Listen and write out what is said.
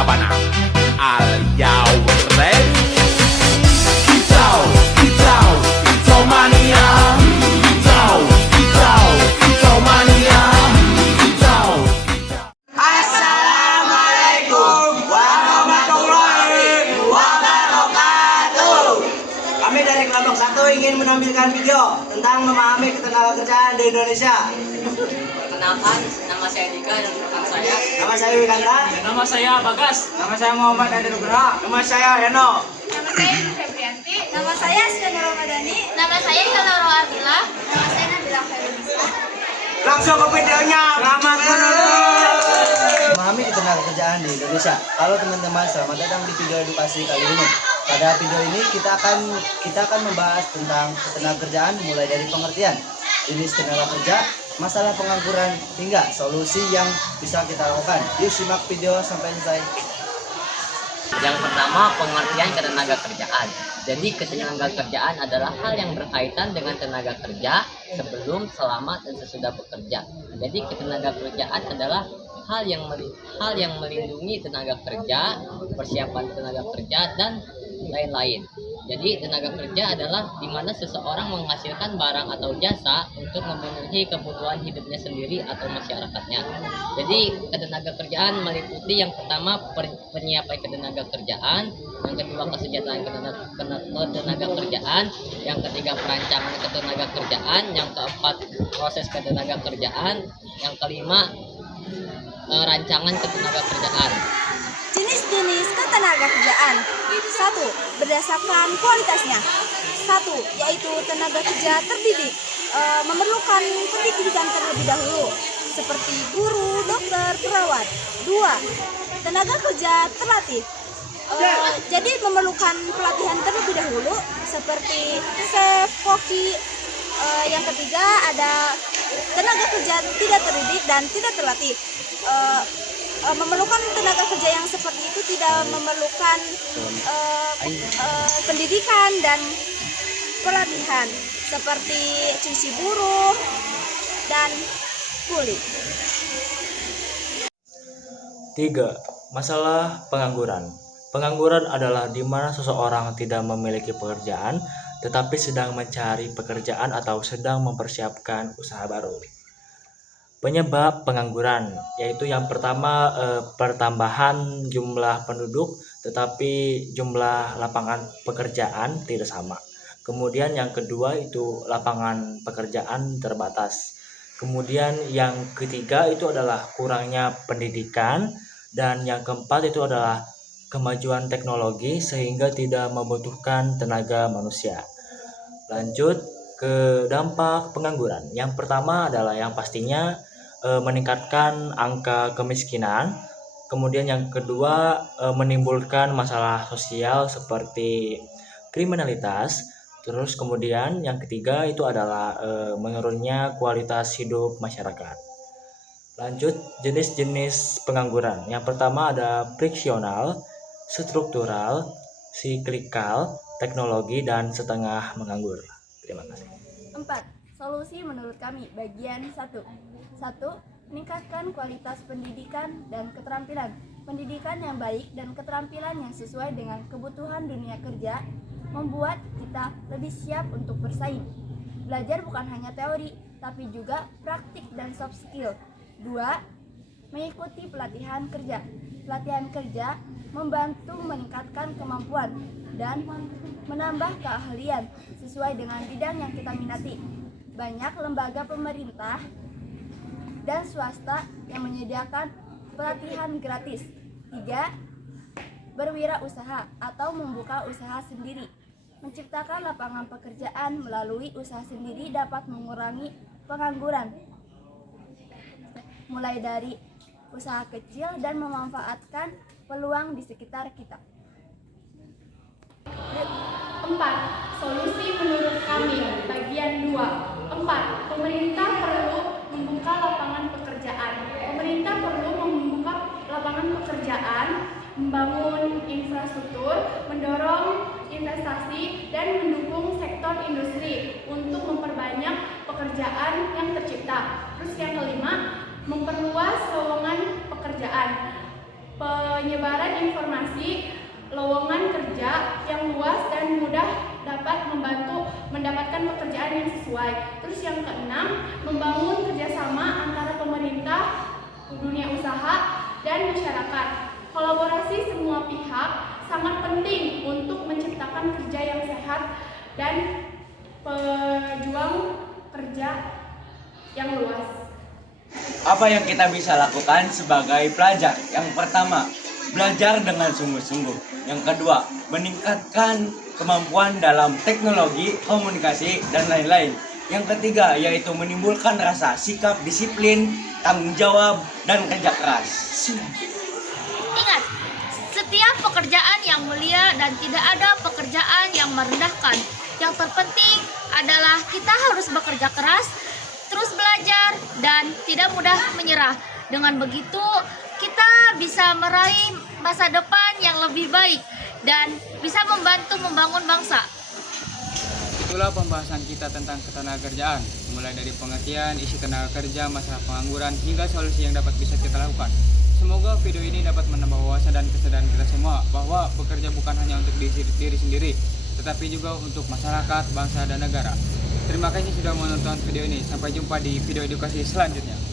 sabana. Are you ready? Kicau, kicau, kicau mania. Kicau, kicau, kicau mania. Kicau, kicau. Assalamualaikum warahmatullahi wabarakatuh. Kami dari kelompok 1 ingin menampilkan video tentang memahami ketenagakerjaan di Indonesia. Perkenalkan, nama saya Dika dan rekan saya. Nama saya Wikanta. Nama saya Bagas. Nama saya Muhammad Adi Nugraha. Nama saya Heno. Nama saya Ibu Febrianti. Nama saya Siana Ramadhani. Nama saya Ilham Ardillah. Nama saya Nabila Khairunisa. Langsung ke videonya. Selamat menonton. Memahami ketenagakerjaan di Indonesia. Halo teman-teman, selamat datang di video edukasi kali ini. Pada video ini kita akan membahas tentang ketenagakerjaan mulai dari pengertian, jenis tenaga kerja, masalah pengangguran hingga solusi yang bisa kita lakukan. Yuk simak video sampai selesai. Yang pertama, pengertian ketenaga kerjaan. Jadi ketenaga kerjaan adalah hal yang berkaitan dengan tenaga kerja sebelum, selama, dan sesudah bekerja. Jadi ketenaga kerjaan adalah hal yang melindungi tenaga kerja, persiapan tenaga kerja, dan lain-lain. Jadi tenaga kerja adalah di mana seseorang menghasilkan barang atau jasa untuk memenuhi kebutuhan hidupnya sendiri atau masyarakatnya. Jadi ketenaga kerjaan meliputi yang pertama penyiapan ketenaga kerjaan, yang kedua kesejahteraan ketenaga kerjaan, yang ketiga perancangan ketenaga kerjaan, yang keempat proses ketenaga kerjaan, yang kelima rancangan ketenaga kerjaan. Jenis-jenis ketenaga kerjaan. 1. Berdasarkan kualitasnya. 1. Yaitu tenaga kerja terdidik, memerlukan pendidikan terlebih dahulu, seperti guru, dokter, perawat. 2. Tenaga kerja terlatih. Jadi memerlukan pelatihan terlebih dahulu, seperti chef, koki. Yang ketiga ada tenaga kerja tidak terdidik dan tidak terlatih. Memerlukan tenaga kerja yang seperti itu tidak memerlukan pendidikan dan pelatihan, seperti cuci buruh dan kuli. 3. Masalah pengangguran. Pengangguran adalah di mana seseorang tidak memiliki pekerjaan tetapi sedang mencari pekerjaan atau sedang mempersiapkan usaha baru. Penyebab pengangguran yaitu yang pertama pertambahan jumlah penduduk tetapi jumlah lapangan pekerjaan tidak sama. Kemudian yang kedua itu lapangan pekerjaan terbatas. Kemudian yang ketiga itu adalah kurangnya pendidikan, dan yang keempat itu adalah kemajuan teknologi sehingga tidak membutuhkan tenaga manusia. Lanjut ke dampak pengangguran. Yang pertama adalah yang pastinya meningkatkan angka kemiskinan. Kemudian yang kedua menimbulkan masalah sosial seperti kriminalitas. Terus kemudian yang ketiga itu adalah menurunnya kualitas hidup masyarakat. Lanjut jenis-jenis pengangguran. Yang pertama ada friksional, struktural, siklikal, teknologi, dan setengah menganggur. Terima kasih. 4. Solusi menurut kami bagian 1. 1. Meningkatkan kualitas pendidikan dan keterampilan. Pendidikan yang baik dan keterampilan yang sesuai dengan kebutuhan dunia kerja membuat kita lebih siap untuk bersaing. Belajar bukan hanya teori, tapi juga praktik dan soft skill. 2. Mengikuti pelatihan kerja. Pelatihan kerja membantu meningkatkan kemampuan dan menambah keahlian sesuai dengan bidang yang kita minati. Banyak lembaga pemerintah dan swasta yang menyediakan pelatihan gratis. 3. Berwirausaha atau membuka usaha sendiri. Menciptakan lapangan pekerjaan melalui usaha sendiri dapat mengurangi pengangguran, mulai dari usaha kecil dan memanfaatkan peluang di sekitar kita. 4. Solusi menurut kami bagian 2. 4. Pemerintah perlu membuka lapangan pekerjaan. Pemerintah perlu membuka lapangan pekerjaan, membangun infrastruktur, mendorong investasi, dan mendukung sektor industri untuk memperbanyak pekerjaan yang tercipta. Terus yang kelima, memperluas lowongan pekerjaan. penyebaran informasi lowongan kerja yang luas dan mudah dapat membantu mendapatkan pekerjaan yang sesuai. Terus yang keenam, membangun kerjasama antara pemerintah, dunia usaha, dan masyarakat. Kolaborasi semua pihak sangat penting untuk menciptakan kerja yang sehat dan pejuang kerja yang luas. Apa yang kita bisa lakukan sebagai pelajar? Yang pertama, belajar dengan sungguh-sungguh. Yang kedua, meningkatkan kemampuan dalam teknologi, komunikasi, dan lain-lain. Yang ketiga, yaitu menimbulkan rasa sikap, disiplin, tanggung jawab, dan kerja keras. Ingat, setiap pekerjaan yang mulia dan tidak ada pekerjaan yang merendahkan. Yang terpenting adalah kita harus bekerja keras, terus belajar, dan tidak mudah menyerah. Dengan begitu, kita bisa meraih masa depan yang lebih baik dan bisa membantu membangun bangsa. Itulah pembahasan kita tentang ketenagakerjaan, mulai dari pengertian, isi tenaga kerja, masalah pengangguran, hingga solusi yang dapat bisa kita lakukan. Semoga video ini dapat menambah wawasan dan kesadaran kita semua bahwa bekerja bukan hanya untuk diri sendiri, tetapi juga untuk masyarakat, bangsa, dan negara. Terima kasih sudah menonton video ini. Sampai jumpa di video edukasi selanjutnya.